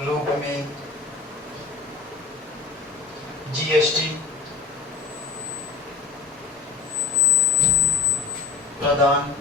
रूप में जीएसटी प्रदान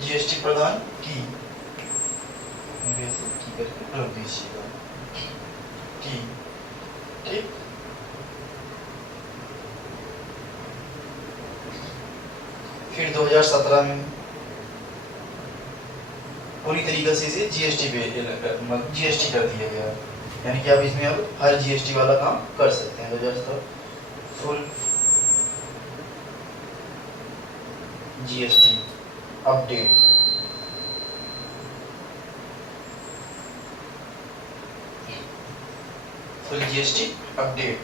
जीएसटी प्रदान की करके रख दीजिएगा की। ठीक, फिर 2017 में पूरी तरीके से इसे जीएसटी कर दिया गया, यानी कि आप इसमें अब हर जीएसटी वाला काम कर सकते हैं। 2017 full GST update. Full GST update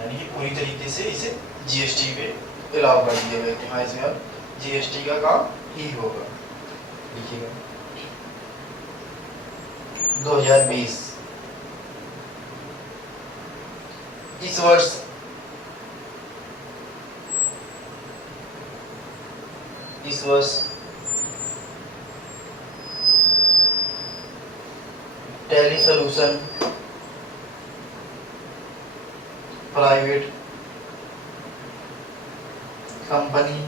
यानी कि पूरी तरीके से इसे जीएसटी पे अलाउ कर दिया गया कि हाँ इसमें अब जीएसटी का काम ही होगा। लिखिएगा 2020 इस वर्ष टेली सॉल्यूशन प्राइवेट कंपनी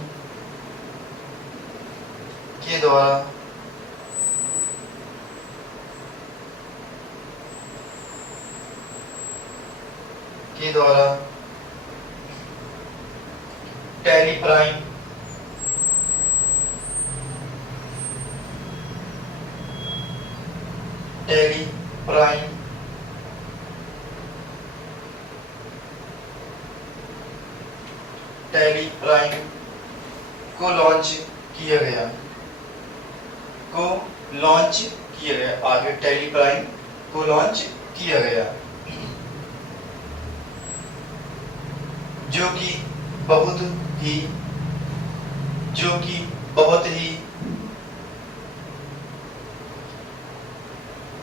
के द्वारा टेली प्राइम को लॉन्च किया गया आगे टेली प्राइम को लॉन्च किया गया, जो कि बहुत ही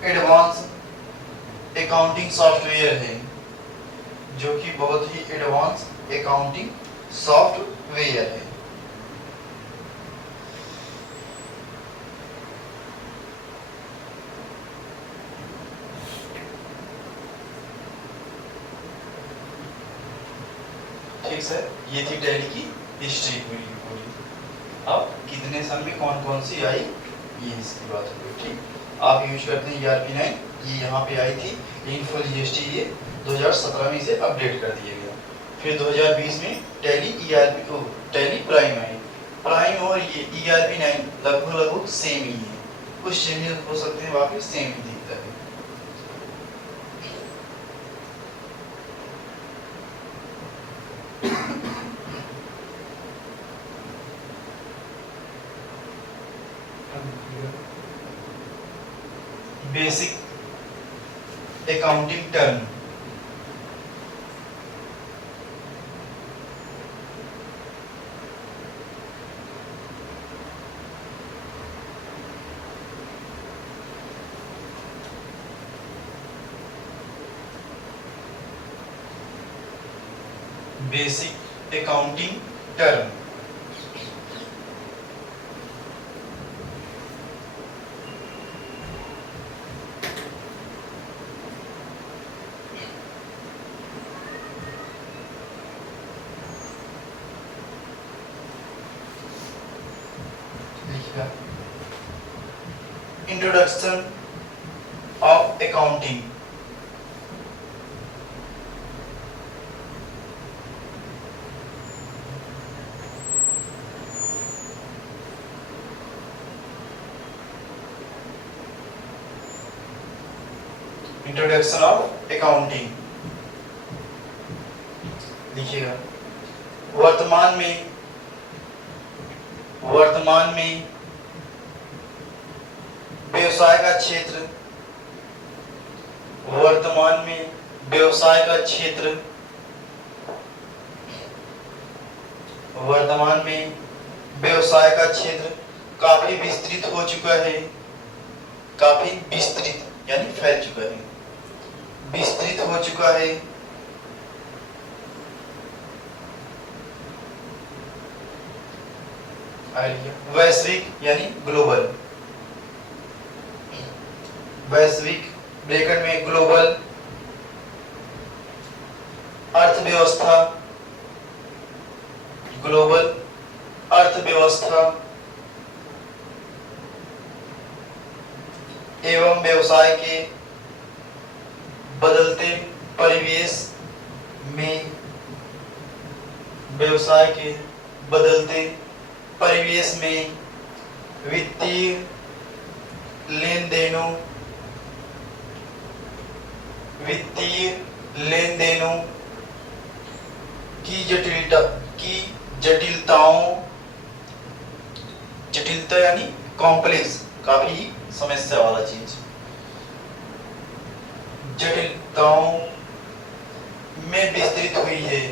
एडवांस अकाउंटिंग सॉफ्टवेयर है, है। ठीक सर, ये थी टैली की हिस्ट्री पूरी। अब कितने सन में कौन कौन सी आई ये इसकी बात हो। ठीक, आप यूज करते हैं ERP9, ये यहाँ पे आई थी, लेकिन फुल जीएसटी ये 2017 में इसे अपडेट कर दिया गया। फिर 2020 में टैली प्राइम आई। प्राइम और ये ERP9 लगभग सेम ही है, कुछ चेंजेस हो सकते हैं, बाकी सेम ही दिखता है। Basic accounting term basic accounting term introduction of accounting. Introduction of accounting लिखिएगा। वर्तमान में व्यवसाय का क्षेत्र काफी विस्तृत हो चुका है, काफी विस्तृत यानी फैल चुका है, विस्तृत हो चुका है। वैश्विक यानी ग्लोबल, वैश्विक ब्रैकेट में ग्लोबल अर्थव्यवस्था, ग्लोबल अर्थव्यवस्था एवं व्यवसाय के बदलते परिवेश में, व्यवसाय के बदलते परिवेश में वित्तीय लेन-देनों की जटिलता यानी कॉम्प्लेक्स, काफी समस्या वाला चीज, जटिलताओं में विस्तृत हुई है,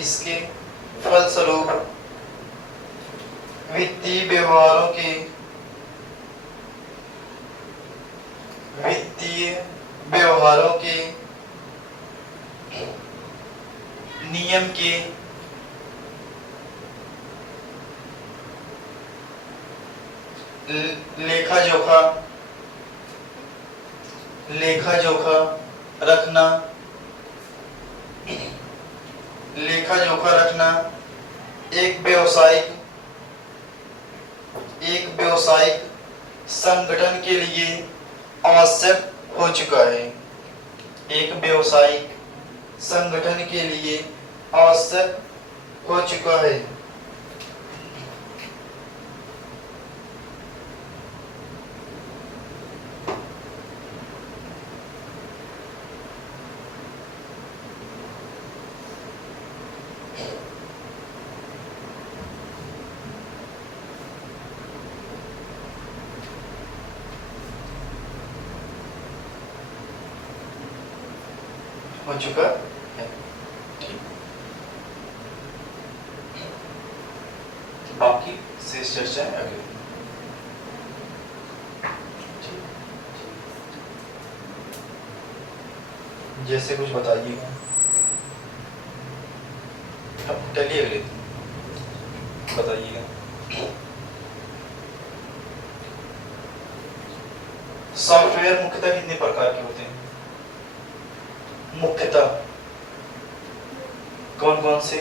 इसके फलस्वरूप वित्तीय व्यवहारों के नियम के लेखा जोखा रखना एक व्यावसायिक संगठन के लिए आवश्यक हो चुका है, एक व्यावसायिक संगठन के लिए आवश्यक हो चुका है। हो चुका है, ठीक। बाकी शेष चर्चाएं अगले, जैसे कुछ बताइएगा, अब चलिए अगले बताइएगा। सॉफ्टवेयर मुख्यतः कितने प्रकार के होते हैं? मुख्यतः कौन कौन से?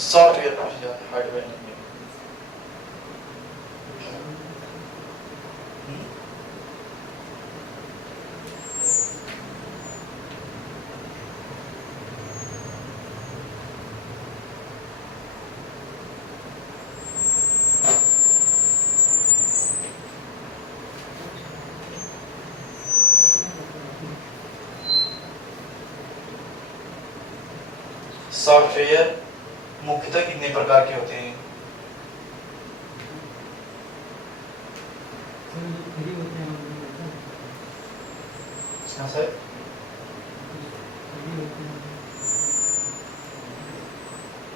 सॉफ्टवेयर, हार्डवेयर नहीं। सॉफ्टवेयर मुख्यतः कितने प्रकार के होते हैं? हाँ सर,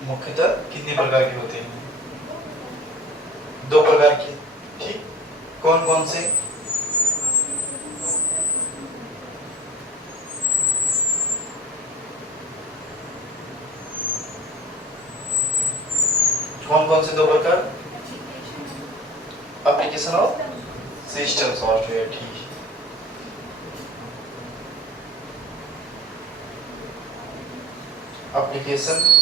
मुख्यतः कितने प्रकार के होते हैं? 2 प्रकार के, ठीक। कौन कौन से? कौन कौन से 2 प्रकार? एप्लीकेशन और सिस्टम सॉफ्टवेयर, ठीक। एप्लीकेशन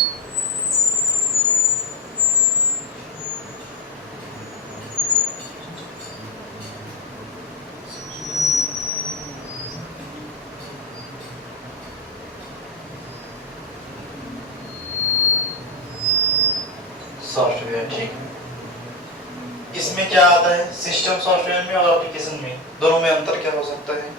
सॉफ्टवेयर, ठीक। इसमें क्या आता है? सिस्टम सॉफ्टवेयर में और एप्लीकेशन में, दोनों में अंतर क्या हो सकता है?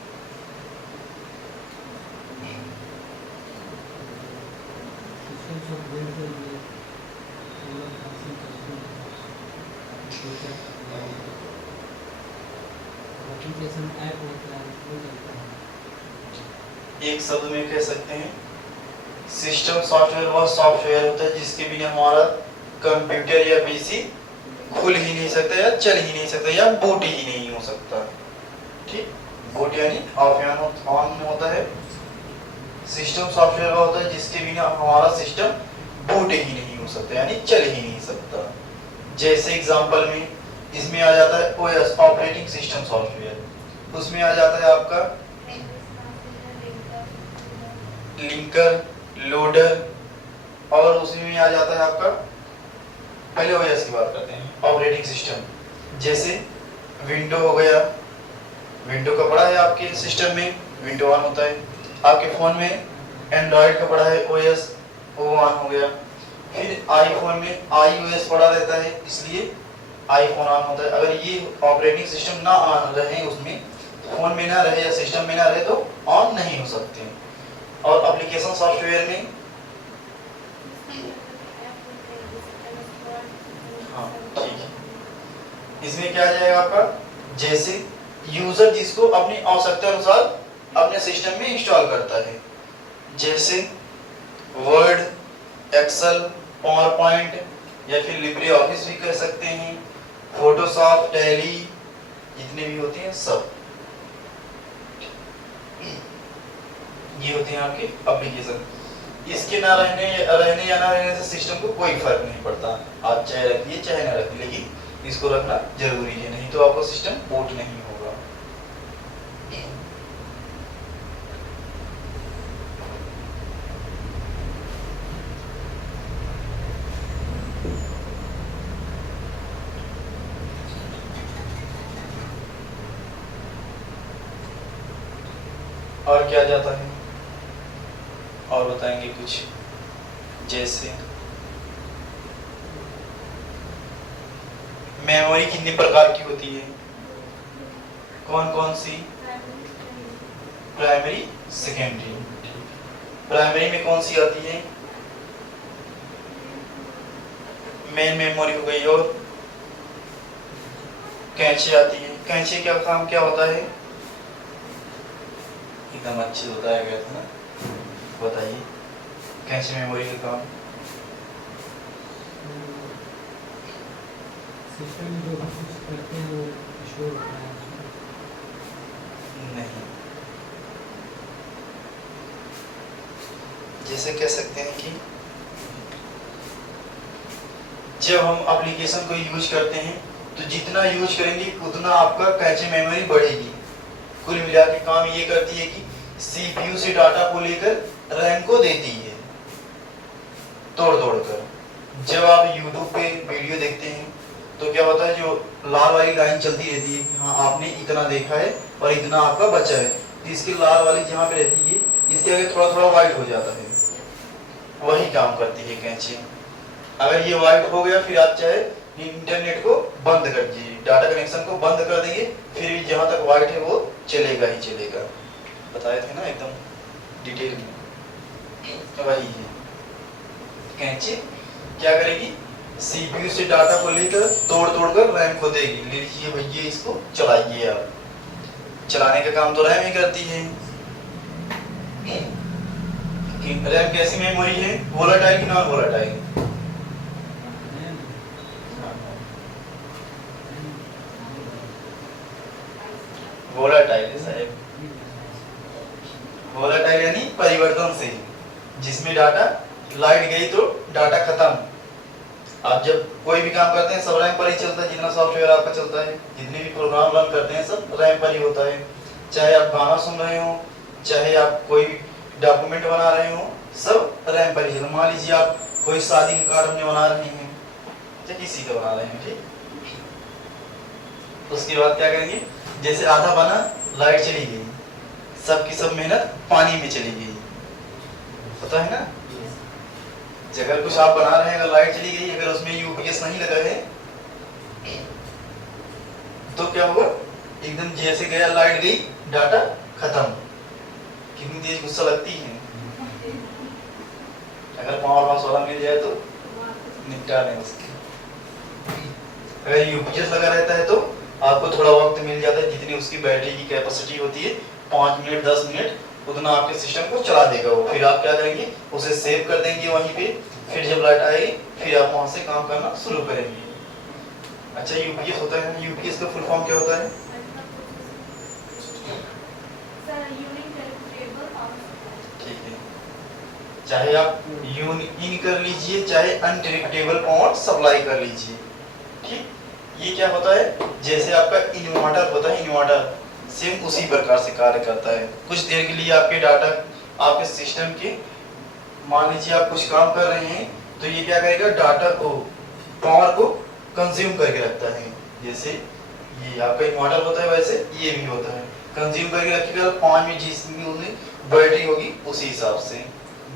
एक शब्द में कह सकते हैं सिस्टम सॉफ्टवेयर वह सॉफ्टवेयर होता है जिसके बिना हमारा कंप्यूटर या पीसी खुल ही नहीं सकता या चल ही नहीं सकता या बूट ही नहीं हो सकता। ठीक, बूट यानी ऑन होता है। सिस्टम सॉफ्टवेयर वह होता है जिसके बिना हमारा सिस्टम बूट ही नहीं हो सकता यानी चल ही नहीं सकता। जैसे एग्जांपल में इसमें आ जाता है ओएस ऑपरेटिंग सिस्टम सॉफ्टवेयर, उसमें आ जाता है आपका लिंकर, लोडर, और उसमें आ जाता है आपका, पहले ओएस की बात करते हैं, ऑपरेटिंग सिस्टम। जैसे विंडो हो गया, विंडो का पड़ा है आपके सिस्टम में, विंडो ऑन होता है। आपके फोन में एंड्रॉइड का पड़ा है ओएस, वो ऑन हो गया। फिर आईफोन में आईओएस पड़ा रहता है, इसलिए आईफोन ऑन होता है। अगर ये ऑपरेटिंग सिस्टम ना ऑन रहे, उसमें फोन में ना रहे या सिस्टम में ना रहे तो ऑन नहीं हो सकते। और एप्लीकेशन सॉफ्टवेयर में हाँ ठीक है, इसमें क्या आ जाएगा आपका, जैसे यूजर जिसको अपनी आवश्यकता अनुसार अपने सिस्टम में इंस्टॉल करता है, जैसे वर्ड, एक्सेल, पावर पॉइंट या फिर लिब्रे ऑफिस भी कर सकते हैं, फोटोशॉप, टैली, जितने भी होते हैं सब, ये होते हैं आपके एप्लीकेशन। इसके ना रहने या ना रहने से सिस्टम को कोई फर्क नहीं पड़ता, आप चाहे रखिए चाहे ना रखिए, लेकिन इसको रखना जरूरी है, नहीं तो आपका सिस्टम बूट नहीं होगा। और क्या जाता है, और बताएंगे कुछ, जैसे मेमोरी कितने प्रकार की होती है, कौन कौन सी, प्राइमरी, सेकेंडरी। प्राइमरी में कौन सी आती है, मेन मेमोरी हो गई, और कैचे आती है। कैचे का काम क्या होता है, एकदम अच्छे बताया गया था ना, बताइए कैचे मेमोरी का काम। सिस्टम में जो हम कुछ करते हैं वो स्टोर होता है नहीं, जैसे कह सकते हैं कि जब हम एप्लीकेशन को यूज करते हैं तो जितना यूज करेंगे उतना आपका कैचे मेमोरी बढ़ेगी। कुल मिला के काम ये करती है कि सीपीयू से डाटा को लेकर रैम को देती है तोड़ तोड़ कर। जब आप यूट्यूब पे वीडियो देखते हैं तो क्या होता है, जो लाल वाली लाइन चलती रहती है कि हाँ आपने इतना देखा है और इतना आपका बचा है, तो इसकी लाल वाली जहाँ पे रहती है इसके आगे थोड़ा थोड़ा व्हाइट हो जाता है, वही काम करती है कैंची। अगर ये व्हाइट हो गया फिर आप चाहे इंटरनेट को बंद कर दीजिए, डाटा कनेक्शन को बंद कर देंगे, फिर भी जहाँ तक व्हाइट है वो चलेगा ही चलेगा। बताए थे ना एकदम डिटेल में, वही है कैंची। क्या करेगी, सीपीयू से डाटा को लेकर तोड़ तोड़ कर रैम को देगी, लीजिए भैया इसको चलाइए। आप चलाने का काम तो रैम ही करती है। रैम कैसी मेमोरी है, वोलेटाइल कि नॉन वोलेटाइल? वोलेटाइल है साहब, वोलेटाइल यानी परिवर्तनशील, जिसमें डाटा लाइट गई तो डाटा खत्म। आप जब कोई भी काम करते हैं सब रैम पर ही चलता है, जितना सॉफ्टवेयर आपका चलता है, जितने भी प्रोग्राम रन करते हैं सब रैम पर ही होता है। चाहे आप गाना सुन रहे हो, चाहे आप कोई डॉक्यूमेंट बना रहे हो, सब रैम पर ही चलता है। मान लीजिए आप कोई शादी का कार्ड अपने बना रहे हैं, चाहे किसी का बना रहे हैं, ठीक, उसके बाद क्या करेंगे, जैसे आधा बना, लाइट चली गई, सबकी सब मेहनत पानी में चली गई, पता है ना। अगर कुछ आप बना रहे हैं, अगर लाइट चली गई, अगर उसमें यूपीएस नहीं लगा है तो क्या होगा, एकदम जैसे गया लाइट गई डाटा खत्म। कितनी तेज गुस्सा लगती है। अगर पावर हाउस वाला मिल जाए तो निपटा लें उसके। अगर यूपीएस लगा रहता है तो आपको थोड़ा वक्त मिल जाता है, जितनी उसकी बैटरी की कैपेसिटी होती है 5 मिनट 10 मिनट उतना आपके सिस्टम को चला देगा वो। फिर आप क्या करेंगे, उसे सेव कर देंगे वहीं पे, फिर जब लाइट आएगी फिर आप वहां से काम करना शुरू करेंगे। अच्छा, यूपीएस होता है, यूपीएस का फुल फॉर्म क्या होता है? ठीक है, चाहे आप इन कर लीजिए चाहे अनडिरेक्टेबल पावर सप्लाई कर लीजिए। ठीक, ये क्या होता है, जैसे आपका इन्वर्टर होता है, इन्वर्टर सेम उसी प्रकार से कार्य करता है। कुछ देर के लिए आपके डाटा आपके सिस्टम के, मान लीजिए आप कुछ काम कर रहे हैं तो ये क्या करेगा, डाटा को, पावर को कंज्यूम करके रखता है। जैसे ये आपका इन्वर्टर होता है वैसे ये भी होता है, कंज्यूम करके रखेगा। 5 में जितनी बैटरी होगी उसी हिसाब से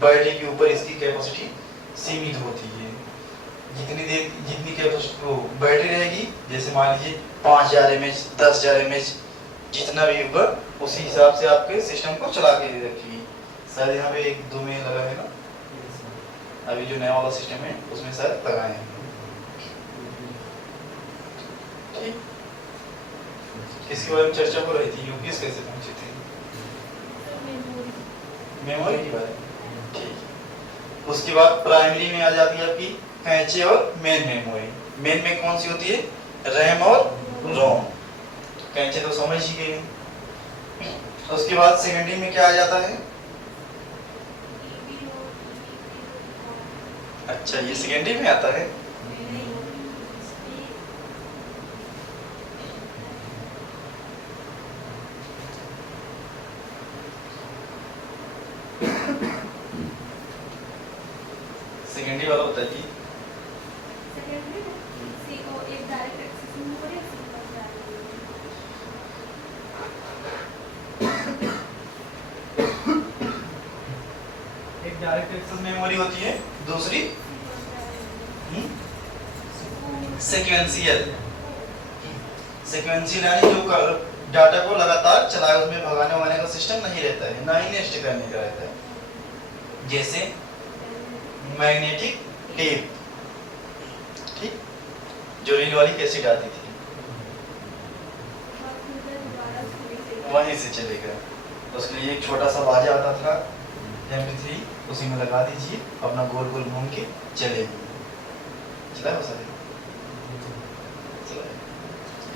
बैटरी के ऊपर इसकी कैपेसिटी सीमित होती है। जितनी देर जितनी कैपेसिटी बैटरी रहेगी, जैसे मान लीजिए 5000 mAh 10,000 mAh जितना भी होगा उसी हिसाब से आपके सिस्टम को चला के रखिए। शायद यहाँ पे 1-2 में लगा है ना, अभी जो नया वाला सिस्टम है उसमें शायद लगाए हैं। ठीक, इसके बारे में चर्चा हो रही थी, यूपीएस कैसे पहुंचे थे, मेमोरी की बात। ठीक, उसके बाद प्राइमरी में आ जाती है आपकी कैचे और मेन मेमोरी। मेन में कौन सी होती है, रैम और रोम। कैचे तो समझ ही गए। उसके बाद सेकेंडरी में क्या आ जाता है? अच्छा, ये सेकेंडरी में आता है। सेकेंडरी वाला बताइए। एक डायरेक्ट एक्सेस मेमोरी होती है, दूसरी सीक्वेंशियल। सीक्वेंशियल यानी जो डाटा को लगातार चलाए, उसमें भगाने वगाने का सिस्टम नहीं रहता है, ना ही नेक्स्ट करने का रहता है। जैसे मैग्नेटिक टेप, ठीक, जो रील वाली कैसेट आती थी वहीं से चलेगा। उसके लिए एक छोटा सा बाजा आता था MP3, उसी में लगा दीजिए, अपना गोल गोल घूम के चलेगी। चला हो सके,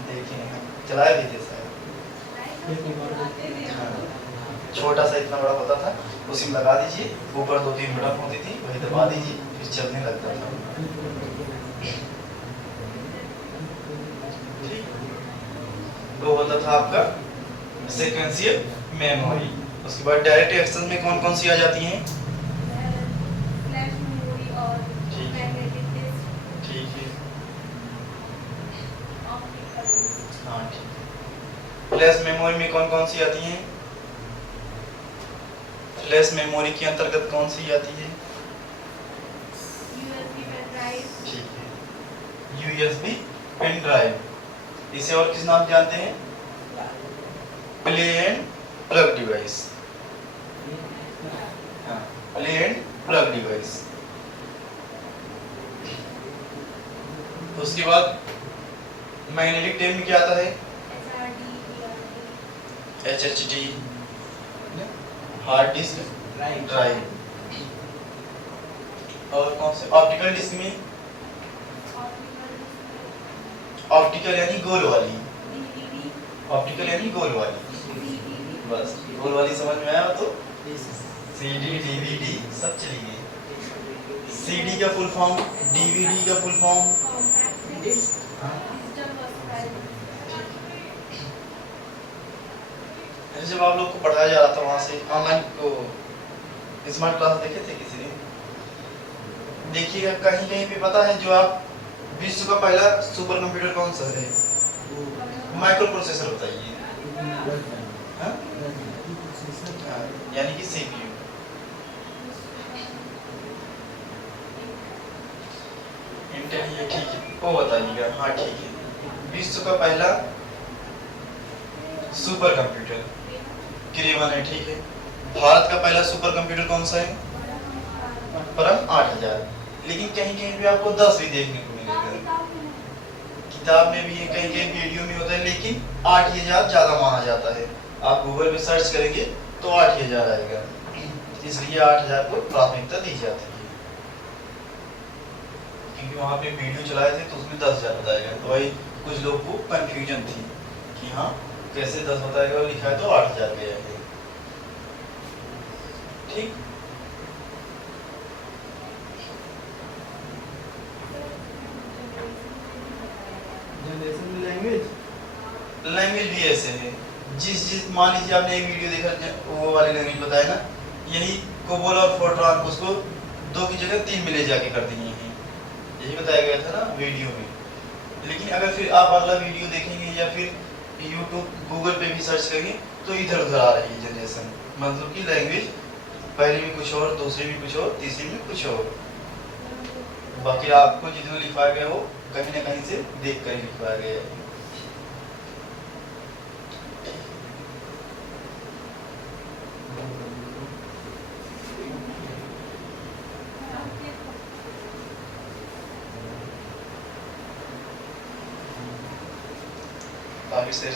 देखिए चलाया भी थे शायद, छोटा सा इतना बड़ा होता था, उसी में लगा दीजिए, ऊपर 2-3 बटन होती थी, वही दबा दीजिए, फिर चलने लगता था। वो होता था आपका सीक्वेंशियल मेमोरी। उसके बाद डायरेक्ट एक्सेस में कौन कौन सी आ जाती हैं? ठीक है, हाँ ठीक है। फ्लैश मेमोरी में कौन कौन सी आती हैं? फ्लैश मेमोरी के अंतर्गत कौन सी आती है? ठीक है, USB पेन ड्राइव। इसे और किस नाम जानते हैं? Play and plug device. हाँ, प्ले एंड प्लग डिवाइस। उसके बाद मैग्नेटिक टेप में क्या आता है? HDD, hard disk drive. और कौन से? ऑप्टिकल डिस्क में, ऑप्टिकल यानी गोल वाली, ऑप्टिकल यानी गोल वाली, बस गोल वाली समझ में आया तो CD DVD सब चली गई। CD का फुल फॉर्म, DVD का फुल फॉर्म, जब आप लोग को पढ़ाया जा रहा था वहां से ऑनलाइन को स्मार्ट क्लास देखे थे किसी ने? देखिएगा कहीं कहीं पे पता है जो आप विश्व का पहला सुपर कंप्यूटर कौन सा है? माइक्रो प्रोसेसर बताइए। यानी कि CPU। इंटेल, ये ठीक है, वो बताइएगा। हाँ ठीक है, विश्व का पहला सुपर कंप्यूटर क्रेवन है, ठीक है। भारत का पहला सुपर कंप्यूटर कौन सा है? परम 8000। लेकिन कहीं कहीं पे आपको 10 भी देखने को मिलेगा, किताब में भी है, कहीं कहीं वीडियो में होता है, लेकिन 8000 ज्यादा माना जाता है। आप गूगल पे सर्च करेंगे तो 8,000 आएगा, इसलिए 8,000 को प्राथमिकता दी जाती है। क्योंकि वहाँ पे वीडियो चलाए थे तो उसमें 10,000 बताएगा, तो भाई कुछ लोग को कंफ्यूजन थी कि हाँ कैसे 10 बताएगा और लिखा है तो 8,000 गया है। ठीक, जनरेशन में लैंग्वेज लैंग्वेज भी ऐसे है, जिस मान लीजिए आपने एक वीडियो देखा, वो वाली लैंग्वेज बताया ना, यही कोबोल और फोर्ट्रान को उसको 2 की जगह 3 में ले जाके कर दिए हैं, यही बताया गया था ना वीडियो में। लेकिन अगर फिर आप अगला वीडियो देखेंगे या फिर यूट्यूब गूगल पे भी सर्च करेंगे तो इधर उधर आ रही है जनरेशन, मतलब कि लैंग्वेज पहले में कुछ और, दूसरे में कुछ और, तीसरे में कुछ और। बाकी आपको जितना लिखवाया गया हो कहीं ना कहीं से देख कर ही लिखवाया गया है। काफी सही